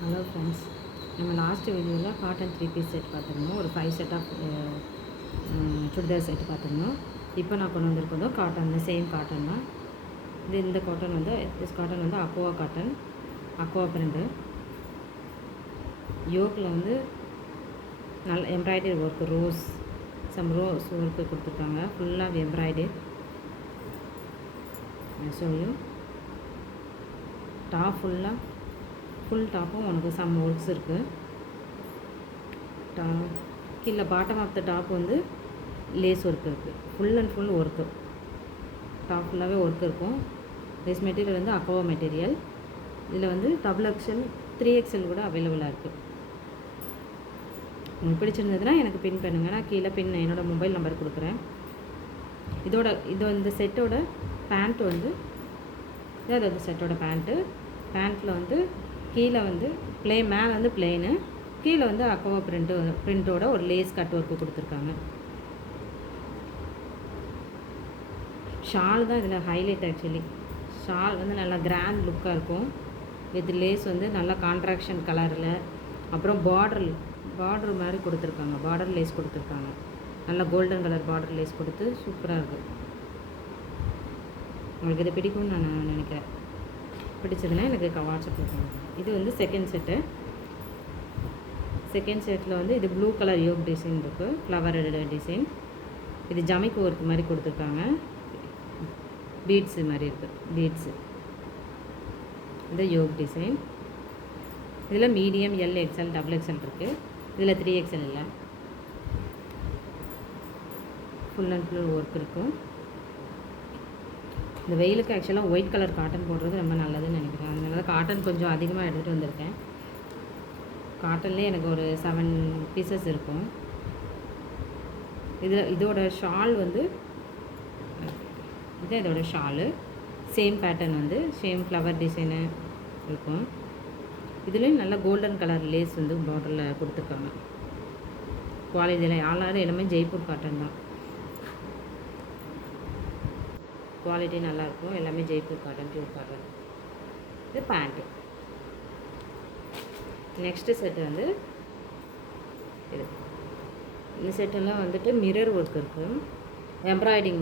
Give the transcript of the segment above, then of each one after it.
Hello friends, நம்ம last வீடியோவில் cotton 3 piece set பார்த்துருந்தோம். ஒரு 5 செட் ஆஃப் சுடிதார் செட் பார்த்துருந்தோம். இப்போ நான் கொண்டு வந்திருக்கதும் காட்டன், சேம் காட்டன் தான். இந்த காட்டன் வந்து அக்வா காட்டன், அக்வா பிரிண்டு. யோக்கில் வந்து நல்ல எம்ப்ராய்டரி ஒர்க்கு, ரோஸ் ஒர்க்கு கொடுத்துருக்காங்க. ஃபுல்லாக எம்ப்ராய்டரி. ஷோயும் டாப் ஃபுல் டாப்பும் உனக்கு சம் ஒர்க்ஸ் இருக்குது. கீழே பாட்டம் ஆஃப் த டாப் வந்து லேஸ் ஒர்க் இருக்குது. Full and full work. Top ஃபுல்லாகவே ஒர்க் இருக்கும். திஸ் மெட்டீரியல் வந்து அக்வா மெட்டீரியல். இதில் வந்து XXL 3XL கூட அவைலபிளாக இருக்குது. உங்களுக்கு பிடிச்சிருந்ததுன்னா எனக்கு பின் பண்ணுங்கள். நான் கீழே என்னோடய மொபைல் நம்பர் கொடுக்குறேன். இந்த செட்டோட பேண்ட் வந்து அதாவது செட்டோட பேண்ட்டில் வந்து கீழே வந்து மேலே வந்து பிளெயினு, கீழே வந்து அக்வா பிரிண்ட்டோட ஒரு லேஸ் கட் ஒர்க்கு கொடுத்துருக்காங்க. ஷால் தான் இதில் ஹைலைட். ஆக்சுவலி ஷால் வந்து நல்லா கிராண்ட் லுக்காக இருக்கும். வித் லேஸ் வந்து நல்லா கான்ட்ராக்ஷன் கலரில், அப்புறம் பார்டர் மாதிரி கொடுத்துருக்காங்க. பார்டர் லேஸ் கொடுத்துருக்காங்க. நல்லா கோல்டன் கலர் பார்டர் லேஸ் கொடுத்து சூப்பராக இருக்குது. உங்களுக்கு இது பிடிக்கும்னு நான் நினைக்கிறேன். பிடிச்சதுன்னா எனக்கு வாட்ஸ்அப்பில் பண்ணுங்கள். இது வந்து செகண்ட் செட்டில் வந்து இது ப்ளூ கலர் யோக் டிசைன் இருக்குது. Flower design. இது ஜமிக்கு ஒர்க் மாதிரி கொடுத்துருக்காங்க. பீட்ஸு மாதிரி இருக்குது. பீட்ஸு இந்த யோக் டிசைன். இதில் மீடியம், LXL, XXL இருக்குது. இதில் 3XL இல்லை. ஃபுல் அண்ட் ஃபுல் ஒர்க் இருக்கும். இந்த வெயிலுக்கு ஆக்சுவலாக ஒயிட் கலர் காட்டன் போடுறது ரொம்ப நல்லதுன்னு நினைக்கிறேன். அதனால தான் காட்டன் கொஞ்சம் அதிகமாக எடுத்துகிட்டு வந்திருக்கேன். காட்டன்லேயே எனக்கு ஒரு 7 பீசஸ் இருக்கும். இதோட ஷால் வந்து இதோட ஷாலு சேம் பேட்டர்ன் வந்து சேம் ஃப்ளவர் டிசைனு இருக்கும். இதுலேயும் நல்ல கோல்டன் கலர் லேஸ் வந்து பார்டரில் கொடுத்துருக்காங்க. குவாலிட்டியில் எல்லாமே ஜெய்ப்பூர் காட்டன் தான். குவாலிட்டி நல்லாயிருக்கும். எல்லாமே ஜெய்ப்பூர் காட்டன், பியூர் காட்டன். இது பேண்ட்டு. நெக்ஸ்ட்டு செட்டு வந்து இது. இந்த செட்டெல்லாம் வந்துட்டு மிரர் ஒர்க் இருக்குது. எம்ப்ராய்டிங்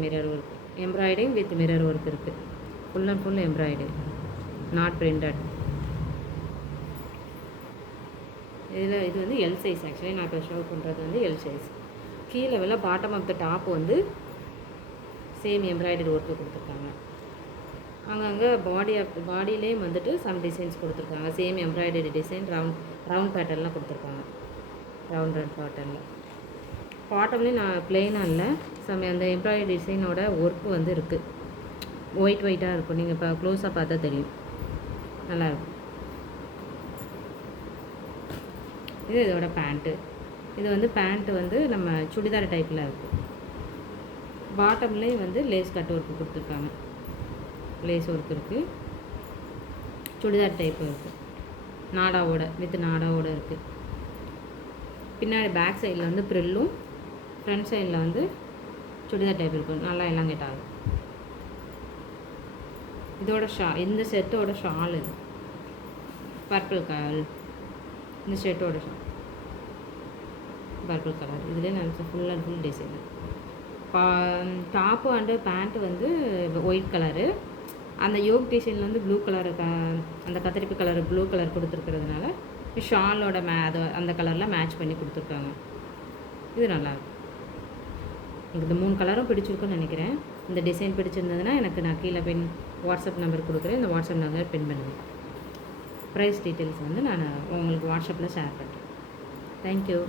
வித் மிரர் ஒர்க் இருக்குது. Full and full embroidery, not printed. இது வந்து எல் சைஸ். ஆக்சுவலி நான் இப்போ ஷோ பண்ணுறது வந்து எல் சைஸ். கீழே பாட்டம் ஆஃப் த டாப் வந்து சேம் எம்ப்ராய்டரி ஒர்க்கு கொடுத்துருக்காங்க. அங்கங்கே பாடியிலேயும் வந்துட்டு சம் டிசைன்ஸ் கொடுத்துருக்காங்க. சேம் எம்ப்ராய்டரி டிசைன், ரவுண்ட் பேட்டர்ன்லாம் கொடுத்துருக்காங்க. ரவுண்ட் பேட்டர்னில் பாட்டம்லேயும் நான் பிளெயினாக இல்லை, அந்த எம்ப்ராய்டரி டிசைனோட ஒர்க்கு வந்து இருக்குது. ஒயிட்டாக இருக்கும். நீங்கள் இப்போ க்ளோஸாக பார்த்தா தெரியும். நல்லாயிருக்கும். இது இதோட பேண்ட்டு. இது வந்து பேண்ட்டு வந்து நம்ம சுடிதார் டைப்பில் இருக்குது. பாட்டம்லேயும் வந்து லேஸ் கட் ஒர்க்கு கொடுத்துருக்காங்க. லேஸ் ஒர்க் இருக்குது. சுடிதார் டைப்பு இருக்குது. வித் நாடாவோட இருக்குது. பின்னாடி பேக் சைடில் வந்து ப்ரில்லும், ஃப்ரண்ட் சைடில் வந்து சுடிதார் டைப் இருக்கும். நல்லா எல்லாம் ஆகும். இந்த செட்டோட ஷால் இது பர்பிள் கலர். இந்த செட்டோட ஷால் பர்பிள் கலர். இதுலேயே நல்ல full and full design. Top and pant வந்து ஒயிட் கலரு. அந்த யோக் டிசைனில் வந்து ப்ளூ கலரு, அந்த கத்திரிப்பு கலர் ப்ளூ கலர் கொடுத்துருக்கிறதுனால ஷாலோட அந்த கலரில் மேட்ச் பண்ணி கொடுத்துருக்காங்க. இது நல்லாயிருக்கும். எனக்கு இந்த 3 கலரும் பிடிச்சிருக்குன்னு நினைக்கிறேன். இந்த டிசைன் பிடிச்சிருந்ததுன்னா நான் கீழே வாட்ஸ்அப் நம்பர் கொடுக்குறேன். இந்த வாட்ஸ்அப் நம்பர் பின் பண்ணுவேன். ப்ரைஸ் டீட்டெயில்ஸ் வந்து நான் உங்களுக்கு வாட்ஸ்அப்பில் ஷேர் பண்ணுறேன். தேங்க்யூ.